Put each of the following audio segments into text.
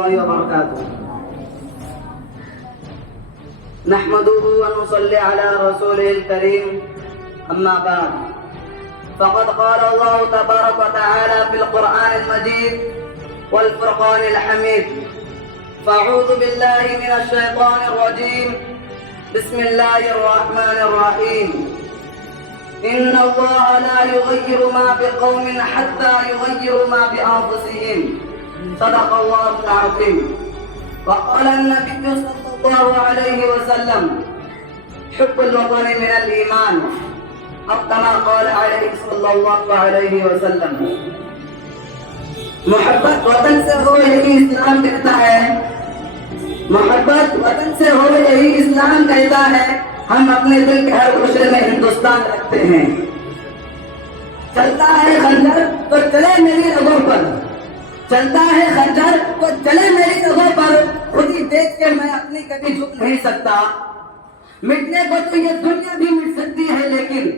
وبركاته. نحمده ونصلي على رسوله الكريم. أما بعد، فقد قال الله تبارك وتعالى في القرآن المجيد والفرقان الحميد: فأعوذ بالله من الشيطان الرجيم. بسم الله الرحمن الرحيم. إن الله لا يغير ما بقوم حتى يغيروا ما بأنفسهم. صدق الله العظيم. وقال النبي صلى الله عليه وسلم: حب الوطن من الإيمان، أو كما قال عليه صلى الله عليه وسلم. محبت وطن سے ہو یہی اسلام کہتا ہے. محبت وطن سے ہو یہی اسلام کہتا ہے. ہم اپنے دل کے ہر گوشے میں ہندوستان رکھتے ہیں. چلتا ہے خنجر تو چلے میری رگوں پر، چلتا ہے خنجر تو چلے میری رگوں پر. خود ہی دیکھ کے میں اپنی کبھی جھک نہیں سکتا. مٹنے کو تو یہ دنیا بھی مٹ سکتی ہے، لیکن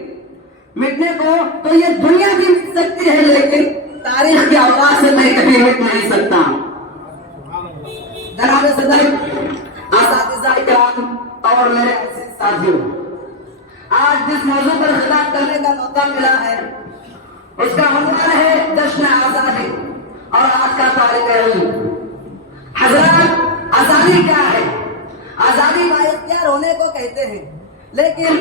مٹنے کو تو یہ دنیا بھی مٹ سکتی ہے، لیکن تاریخ کی آواز سے میں کبھی مٹ نہیں سکتا. جناب صدر، اساتذہ کرام اور میرے ساتھیوں، آج جس موضوع پر خطاب کرنے کا موقع ملا ہے اس کا عنوان ہے جشن آزادی. اور آج کا طالب علم حضرات، آزادی کیا ہے؟ آزادی بااختیار ہونے کو کہتے ہیں، لیکن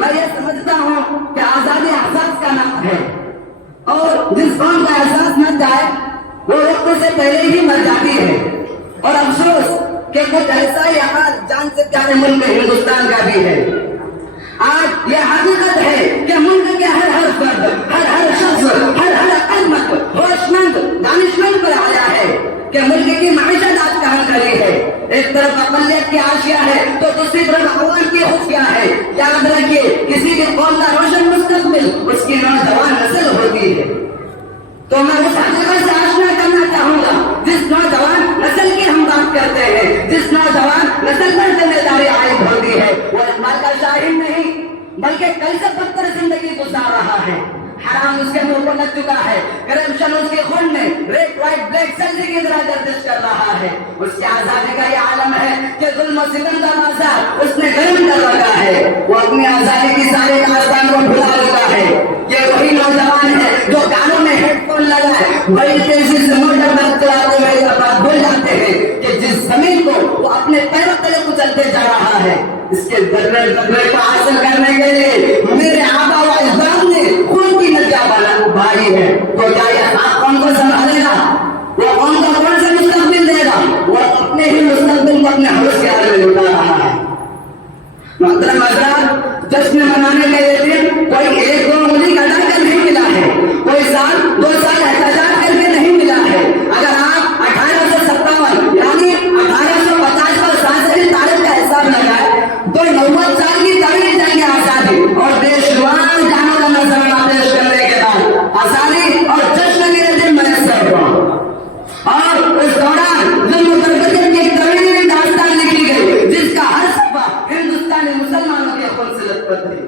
میں یہ سمجھتا ہوں کہ آزادی احساس کا نام ہے، اور جس قوم کا احساس نہ جائے وہ وقت سے پہلے ہی مر جاتی ہے. اور افسوس کہ کچھ ایسا ہی حال جان سے پیارے ملک ہندوستان کا بھی ہے. آج یہ حقیقت ہے کہ ملک کے ہر فرد، ہر شخص، ہر عقلمند، ہوش مند، دانشمند پر آیا ہے کہ ملک کی معیشت آج کہاں کھڑی ہے. ایک طرف اقلیت کی آشیا ہے تو دوسری طرف عوام کی خفیہ ہے. یاد رکھیے، کسی بھی قوم کا روشن مستقبل اس کی نوجوان نسل ہوتی ہے. تو میں اس حقیقت سے آشنا کرنا چاہوں گا جس نوجوان نسل کی ہم بات کرتے ہیں، جس نوجوان نسل پر ذمہ داری عائد ہوتی ہے. وہ اقبال کا شاعر نہیں بلکہ کل سے بدتر زندگی گزار رہا ہے. حرام اس کے منہ کو لگ چکا ہے، کرپشن اس کے خون میں ریڈ وائٹ بلیک سلسی کی طرح گردش کر رہا ہے. اس کی آزادی کا یہ عالم ہے کہ ظلم و ستم کا بازار اس نے گرم کر رکھا ہے. وہ اپنی آزادی کی سارے داستان کو بھلا چکا ہے. یہ وہی نوجوان ہے جو کانوں میں ہیڈ فون لگائے بڑی تیزی سے موٹر بائک چلاتے ہوئے بات بھول جاتے ہیں کہ جس زمین کو وہ اپنے پیروں تلے کچلتے جا رہا ہے، اس کے ذرے ذرے کو حاصل کرنے کے لیے میرے آبا و اجداد نے خون کی ندیاں بہائی ہے. تو کیا یہ آپ قوم کو سنبھالے گا؟ وہ قوم کو کون سے مستقبل دے گا؟ وہ اپنے ہی مستقبل کو اپنے ہوش کے آگے لٹا رہا ہے. محترم حضرات، جشن منانے کے لیے دن کوئی ایک دو انگلی کا ڈر کر نہیں ملا ہے، کوئی سال دو سال احتجاج کر کے نہیں ملا ہے. اگر آپ 1857 یعنی 1850 پر سانسری تاریخ کا حساب لگائے تو 90 سال کی تاریخ جنگ آزادی اور بےشمار جانوں کا نذرانہ پیش کرنے کے بعد آزادی اور جشن کے دن میسر ہوا. اور اس دوران ظلم و برکت کی ایک طویل داستان لکھی گئی جس کا ہر صفحہ ہندوستانی مسلمانوں کے خون سے لطفت تھی.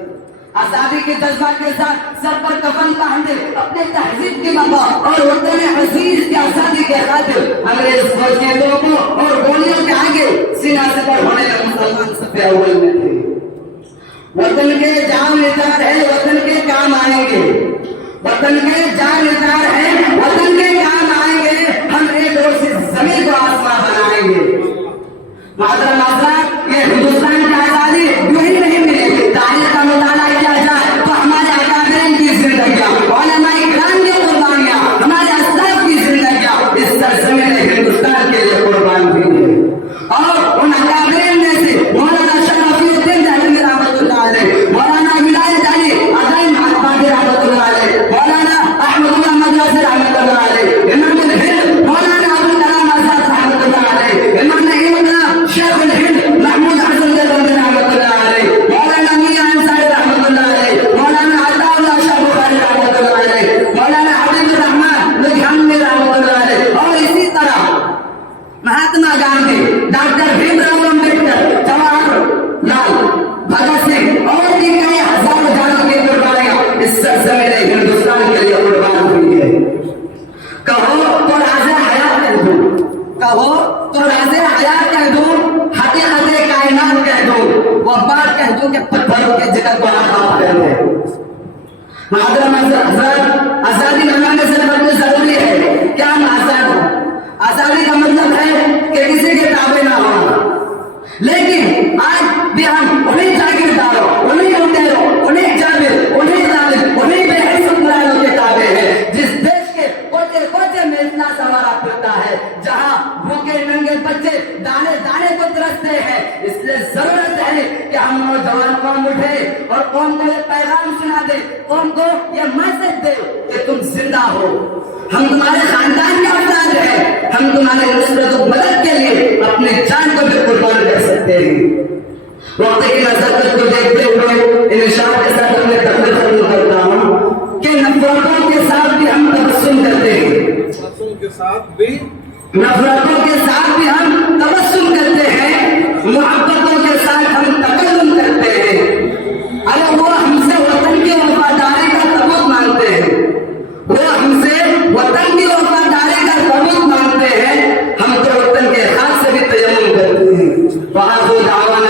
آزادی کے جذبات کے ساتھ سر پر کفن باندھے اپنے تہذیب کی بقا اور وطن عزیز کی آزادی کے خاطر انگریز فوج کے توپوں اور گولیوں کے آگے سینہ سپر ہونے میں مسلمان صف اول میں تھے. وطن کے جان نثار ہے، وطن کے کام آئیں گے. وطن کے جان نثار ہے، وطن کے کام آئیں گے. ہم ایک روز اس زمین کو آسمان بنائیں گے. محترم حضرات، یہ ہندوستان کی آزادی یوں ہی نہیں ملی. تاریخ کا مطالعہ کیا جائے تو ہمارے اکابرین کی زندگیاں، علماء کرام کی قربانیاں، ہمارے اسلاف کی زندگیاں اس سرزمین ہندوستان کے لیے قربان ہوئی ہیں. اور ان اکابرین میں سے مولانا شرافی الدین دہلوی رحمۃ اللہ علیہ، مولانا ولایت علی عظیم البادی رحمۃ اللہ علیہ، مولانا احمد اللہ مجاز رحمۃ اللہ علیہ، امام الہند مولانا ابو الکلام آزاد رحمۃ اللہ علیہ، امام شیخ الہند محمود حسن دیوبندی رحمۃ اللہ علیہ، مولانا میاں انصاری رحمۃ اللہ علیہ، مولانا عطا اللہ شاہ بخاری رحمۃ اللہ علیہ، مولانا حبیب الرحمان لدھیانوی رحمۃ اللہ علیہ، اور اسی طرح مہاتما گاندھی، ڈاکٹر بھیم راؤ امبیڈکر، جواہر لال بھگت سنگھ اور بھی کئی ہزاروں جانوں کی قربانیاں اس سرزمین ہندوستان کے لیے قربان ہوئی ہے. کہو تو راز حیات اردو، کہو ہو تو راز حیات کہہ دوں، حقیقت کائنات کہہ دوں، وہ بات کہہ دوں کہ پتھروں کے جگہ کو آزاد کر دے۔ معذرت حضرت، آزادی منانے سے بڑی ضروری ہے کہ ہم آزاد ہوں۔ آزادی کا مطلب ہے کہ کسی کے تابع نہ ہونا، لیکن آج بھی ہم انہیں جاگیرداروں، انہیں لٹیروں، انہیں جابر، انہیں ظالم، انہیں بے حیث حکمرانوں کے تابع ہیں جس دیش کے کوچے کوچے میں اتنا سوارا پھرتا ہے، جہاں بھوکے ننگے بچے دانے دانے کو ترستے ہیں۔ اس لیے ضرورت ہے کہ ہم نوجوان قوم اٹھے اور قوم کو یہ پیغام سنا دے، قوم کو یہ میسج دے کہ تم زندہ ہو، ہم تمہارے خاندان کے افراد ہیں، ہم تمہارے نصرت و مدد کے لیے اپنے جان کو بھی قربان کر سکتے ہیں۔ وقت کی نزاکت کو دیکھتے ہوئے ان اشاروں کے ساتھ میں تقریر ختم کرتا ہوں کہ نفرتوں کے ساتھ بھی ہم تبسم کرتے ہیں، نفرتوں کے ساتھ بھی ہم تبسم کرتے ہیں، محبتوں کے ساتھ ہم تکلم کرتے ہیں۔ ارے وہ ہم سے وطن کی وفاداری کا ثبوت مانگتے ہیں، وہ ہم سے وطن کی وفاداری کا ثبوت مانگتے ہیں، ہم تو وطن کے ہاتھ سے بھی تیمم کرتے ہیں۔ وآخر دعوانا